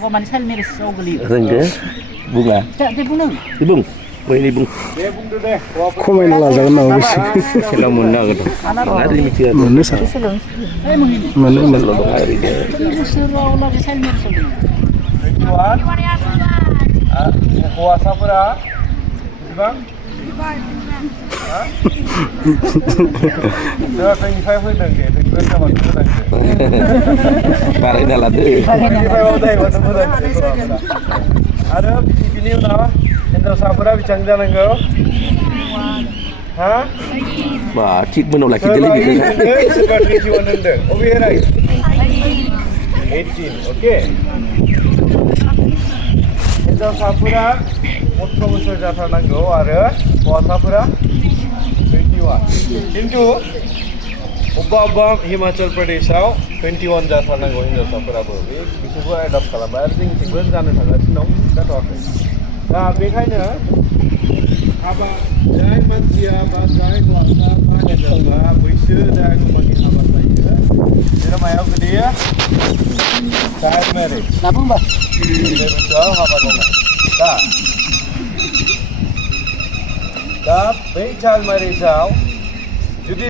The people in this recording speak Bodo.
Woman child marriage so geli. Rengke, bunga. Dia bunung. Ibung, ini bung. खमायना लाजागोन नामा बेसे Kalau mau nak tu. Ada ni mesti ada. मोनो सार Eh mungkin. मोनो मोनो Kalau hari ni. Ini seru lagi child marriage so geli. Puasa Bang? Dah 25 pun dah ke, 25 sama tu dah ke. Tarik dah lah tu. 25 dah, waktu tu dah. Ada bini mana? Entah siapa dah bincang dah nengkau. Hah? Wah, cik menolak kita lagi. Seperti jiwa nengkau. Over here right? 18, okay. Entah siapa dah 18 बोसोर जाथारनांगौ आरो हौवासाफोरा 21 खिन्थु अबेबा हिमाचल प्रदेशआव 21 जाथारनांगौ हिनजावसाफोराबो बिसोरबो एडप्ट खालामबाय आरो जोंनिथिंबो जानो थांगासिनो दं जाथ'वाखै दा बेखायनो हाबा जाय मानसिया बा जाय हौवासा बा हिनजावसा बैसो जायागौमानि हाबा जायो जेराव मायाव गोलैयो चाइल्ड मेरिज Nabung ba? बे बुस्थुआव हाबा जानाय दा बै चाइल्ड मेरिजआव जुदि